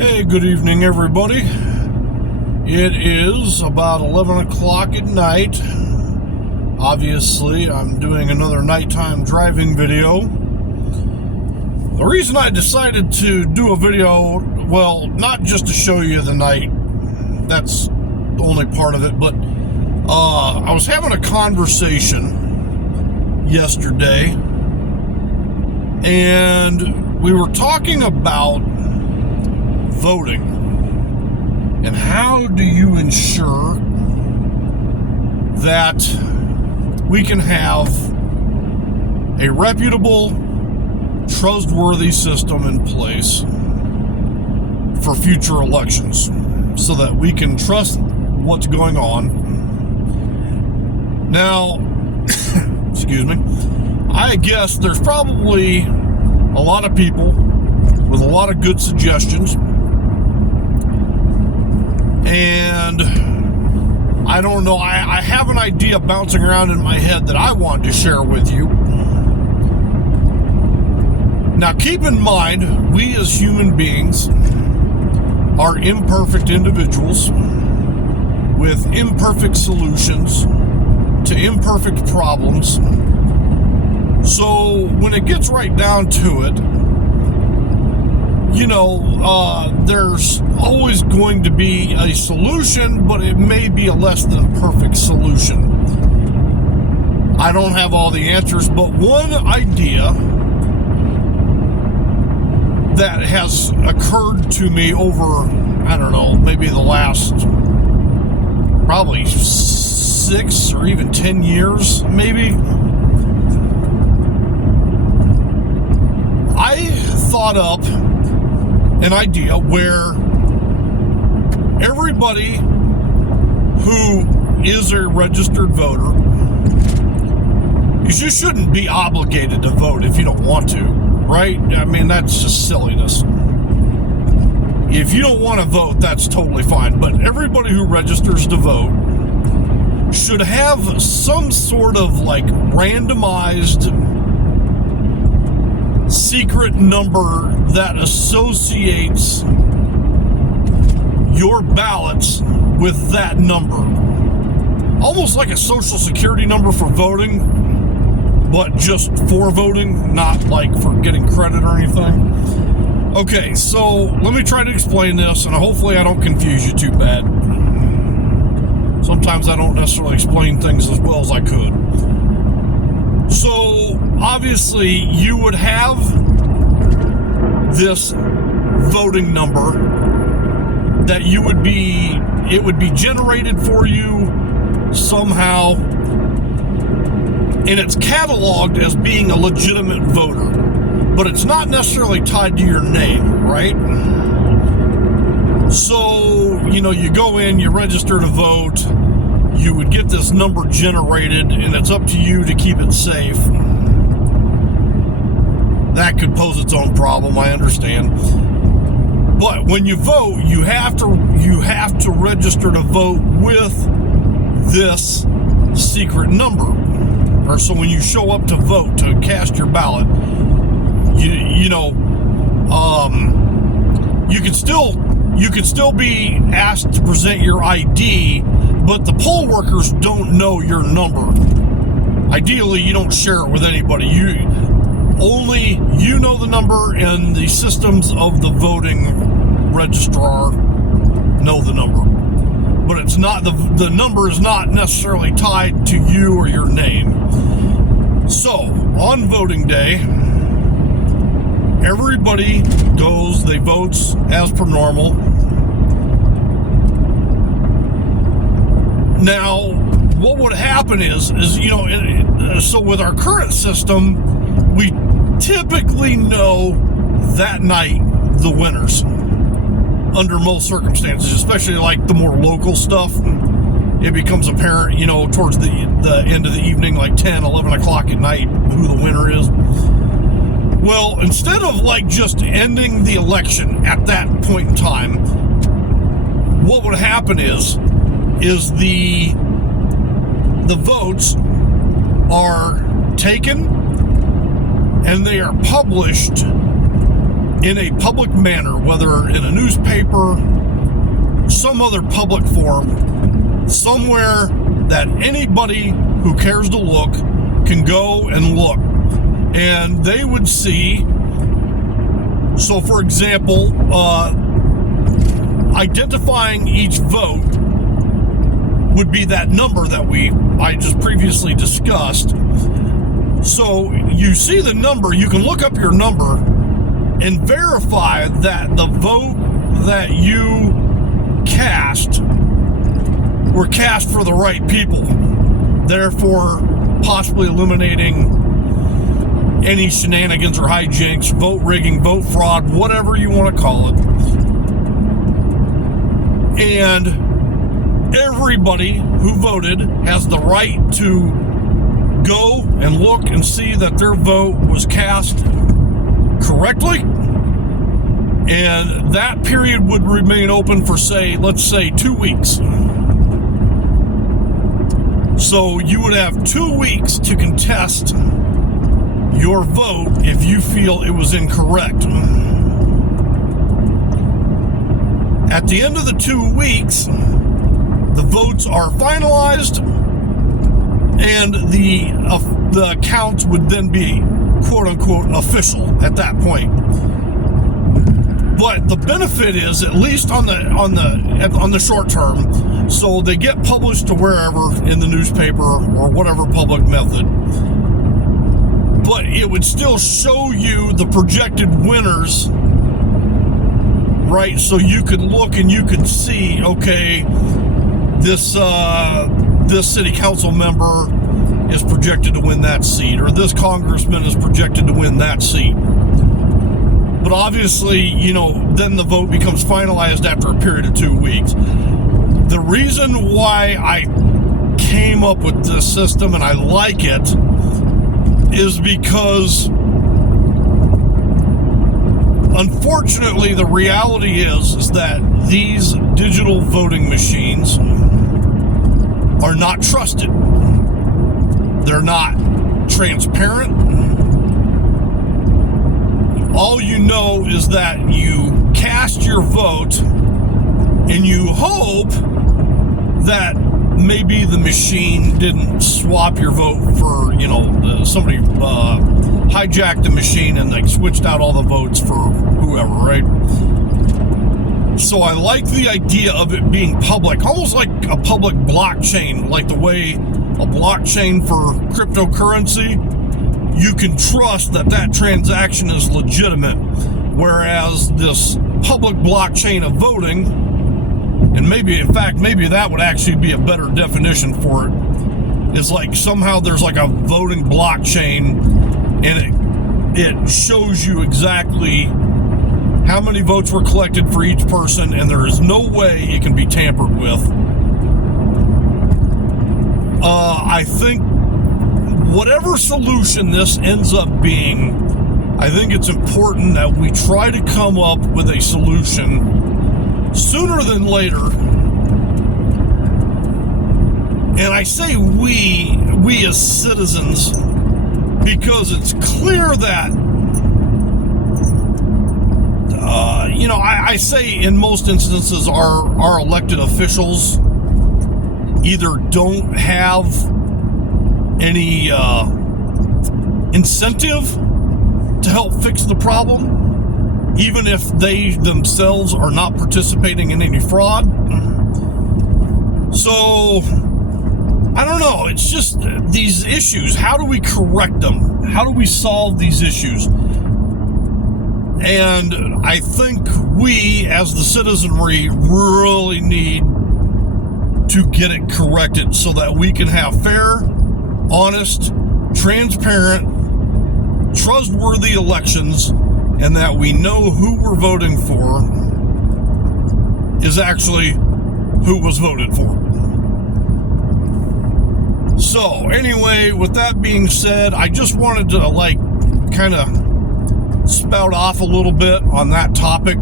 Hey, good evening, everybody. It is about 11 o'clock at night. Obviously, I'm doing another nighttime driving video. The reason I decided to do a video, well, not just to show you the night, that's only part of it, but I was having a conversation yesterday, and we were talking about voting and how do you ensure that we can have a reputable, trustworthy system in place for future elections so that we can trust what's going on. Now, excuse me, I guess there's probably a lot of people with a lot of good suggestions, and I don't know, I have an idea bouncing around in my head that I want to share with you. Now, keep in mind, we as human beings are imperfect individuals with imperfect solutions to imperfect problems. So when it gets right down to it, there's always going to be a solution, but it may be a less than perfect solution. I don't have all the answers, but one idea that has occurred to me over, I don't know, maybe the last probably 6 or even 10 years, maybe. I thought up an idea where everybody who is a registered voter, you just shouldn't be obligated to vote if you don't want to, right? I mean, that's just silliness. If you don't want to vote, that's totally fine. But everybody who registers to vote should have some sort of randomized secret number that associates your ballots with that number. Almost like a social security number for voting, but just for voting, not like for getting credit or anything. Okay, so let me try to explain this, and hopefully I don't confuse you too bad. Sometimes I don't necessarily explain things as well as I could. So, obviously, you would have this voting number that it would be generated for you somehow, and it's cataloged as being a legitimate voter, but it's not necessarily tied to your name, right? So, you go in, you register to vote, you would get this number generated, and it's up to you to keep it safe. That could pose its own problem, I understand. But when you vote, you have to register to vote with this secret number. Or so when you show up to vote, to cast your ballot, you can still be asked to present your ID, but the poll workers don't know your number. Ideally, you don't share it with anybody. Only you know the number, and the systems of the voting registrar know the number. But it's not the number is not necessarily tied to you or your name. So, on voting day, everybody goes, they votes as per normal. Now, what would happen is so with our current system, we typically know that night the winners under most circumstances, especially like the more local stuff. It becomes apparent, towards the end of the evening, like 10, 11 o'clock at night, who the winner is. Well, instead of just ending the election at that point in time, what would happen is the votes are taken and they are published in a public manner, whether in a newspaper, some other public forum, somewhere that anybody who cares to look can go and look. And they would see, so for example, identifying each vote would be that number that I just previously discussed. So you see the number, you can look up your number and verify that the vote that you cast were cast for the right people, therefore possibly eliminating any shenanigans or hijinks, vote rigging, vote fraud, whatever you want to call it. And everybody who voted has the right to go and look and see that their vote was cast correctly. And that period would remain open for, let's say 2 weeks. So you would have 2 weeks to contest your vote if you feel it was incorrect. At the end of the 2 weeks, the votes are finalized, and the counts would then be quote-unquote official at that point. But the benefit is, at least on the short term, so they get published to wherever in the newspaper or whatever public method. But it would still show you the projected winners, right? So you could look and you could see, okay, this city council member is projected to win that seat, or this congressman is projected to win that seat. But obviously, then the vote becomes finalized after a period of 2 weeks. The reason why I came up with this system, and I like it, is because unfortunately the reality is that these digital voting machines are not trusted. They're not transparent. All you know is that you cast your vote and you hope that maybe the machine didn't swap your vote for, somebody hijacked the machine and they switched out all the votes for whoever, right? So I like the idea of it being public, almost like a public blockchain, like the way a blockchain for cryptocurrency, you can trust that transaction is legitimate. Whereas this public blockchain of voting, and maybe that would actually be a better definition for it, is like somehow there's like a voting blockchain, and it shows you exactly how many votes were collected for each person, and there is no way it can be tampered with. I think whatever solution this ends up being, I think it's important that we try to come up with a solution sooner than later. And I say we as citizens, because it's clear that, I say in most instances our elected officials either don't have any incentive to help fix the problem, even if they themselves are not participating in any fraud. So, I don't know. It's just these issues. How do we correct them? How do we solve these issues? And I think we, as the citizenry, really need to get it corrected so that we can have fair, honest, transparent, trustworthy elections, and that we know who we're voting for is actually who was voted for. So, anyway, with that being said, I just wanted to, kind of spout off a little bit on that topic.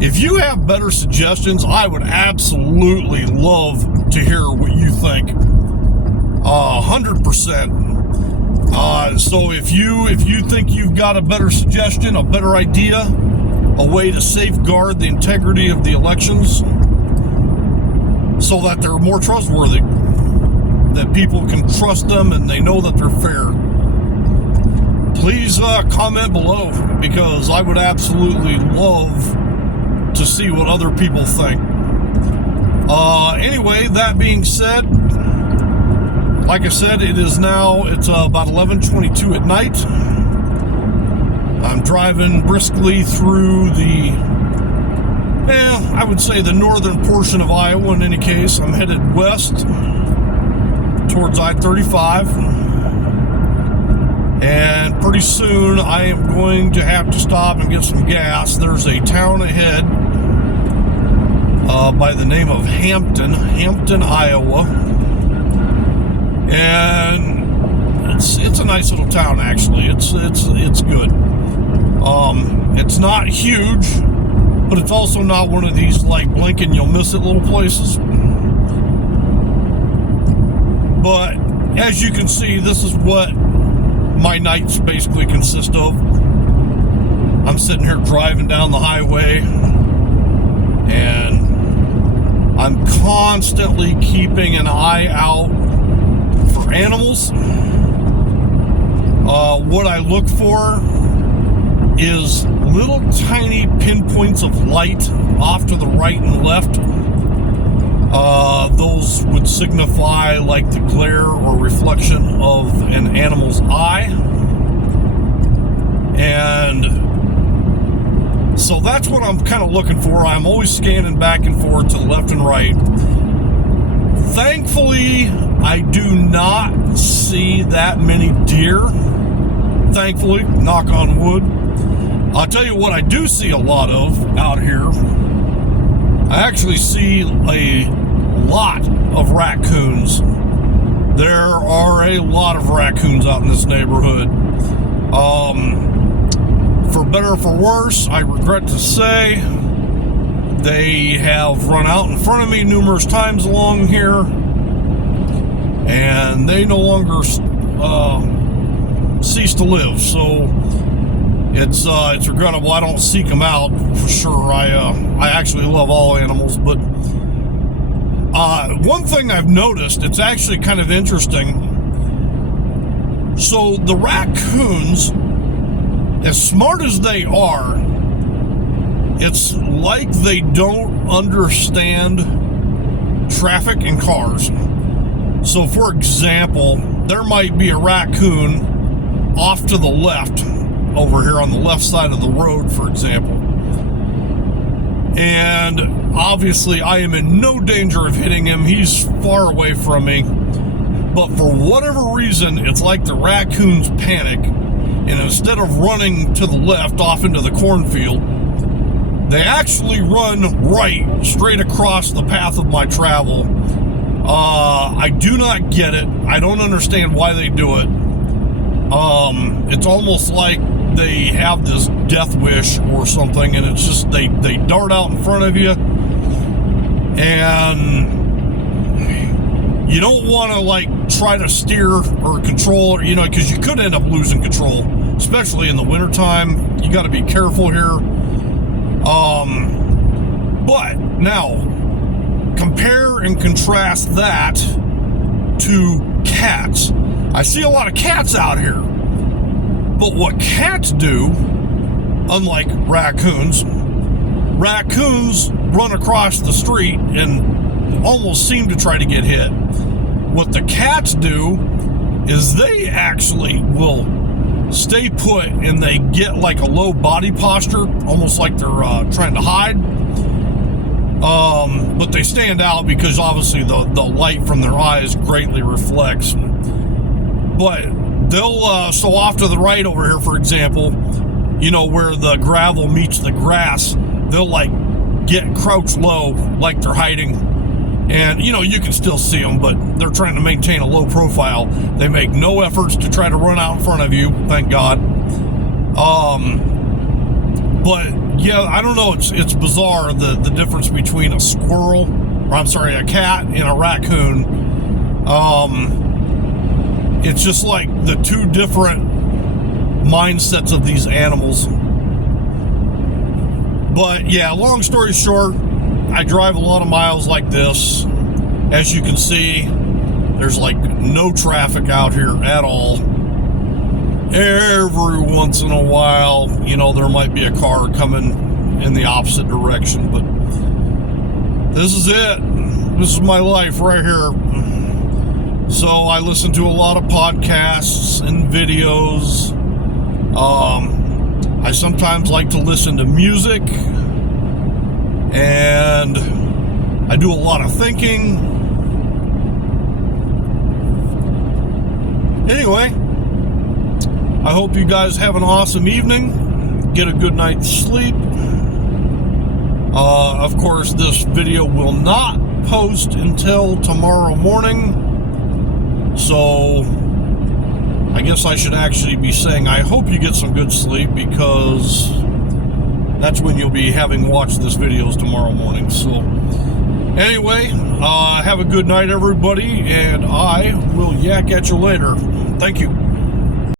If you have better suggestions, I would absolutely love to hear what you think. 100%. So if you think you've got a better suggestion, a better idea, a way to safeguard the integrity of the elections so that they're more trustworthy, that people can trust them and they know that they're fair. Please comment below, because I would absolutely love to see what other people think. Anyway, that being said, like I said, it's about 11:22 at night. I'm driving briskly through I would say the northern portion of Iowa. In any case, I'm headed west towards I-35. And pretty soon I am going to have to stop and get some gas. There's a town ahead by the name of Hampton, Iowa. And it's a nice little town, actually. It's good. It's not huge, but it's also not one of these like blink and you'll miss it little places. But as you can see, this is what my nights basically consist of. I'm sitting here driving down the highway, and I'm constantly keeping an eye out for animals. What I look for is little tiny pinpoints of light off to the right and left. Those would signify like the glare or reflection of an animal's eye. And so that's what I'm kind of looking for. I'm always scanning back and forth to the left and right. Thankfully, I do not see that many deer. Thankfully, knock on wood. I'll tell you what I do see a lot of out here. I actually see a lot of raccoons. There are a lot of raccoons out in this neighborhood. For better or for worse, I regret to say, they have run out in front of me numerous times along here, and they no longer cease to live. So it's regrettable. I don't seek them out for sure. I actually love all animals, but one thing I've noticed, it's actually kind of interesting. So the raccoons, as smart as they are, it's like they don't understand traffic and cars. So for example, there might be a raccoon off to the left, over here on the left side of the road, for example. And obviously I am in no danger of hitting him. He's far away from me. But for whatever reason, it's like the raccoons panic, and instead of running to the left off into the cornfield, they actually run right, straight across the path of my travel. I do not get it. I don't understand why they do it. It's almost like they have this death wish or something, and it's just they dart out in front of you, and you don't want to like try to steer or control, because you could end up losing control, especially in the wintertime. You got to be careful here. But now compare and contrast that to cats. I see a lot of cats out here. But what cats do, unlike raccoons run across the street and almost seem to try to get hit. What the cats do is they actually will stay put, and they get like a low body posture, almost like they're trying to hide. But they stand out because obviously the light from their eyes greatly reflects. But they'll, so off to the right over here, for example, where the gravel meets the grass, they'll like get crouched low, like they're hiding. And, you can still see them, but they're trying to maintain a low profile. They make no efforts to try to run out in front of you, thank God. But, yeah, I don't know, it's bizarre, the difference between a a cat and a raccoon. It's just like the two different mindsets of these animals. But yeah, long story short, I drive a lot of miles like this. As you can see, there's like no traffic out here at all. Every once in a while, you know, there might be a car coming in the opposite direction, but this is it. This is my life right here. So I listen to a lot of podcasts and videos. I sometimes like to listen to music, and I do a lot of thinking. Anyway, I hope you guys have an awesome evening. Get a good night's sleep. Of course, this video will not post until tomorrow morning. So I guess I should actually be saying I hope you get some good sleep, because that's when you'll be having watched this videos tomorrow morning. So anyway, have a good night, everybody, and I will yak at you later. Thank you.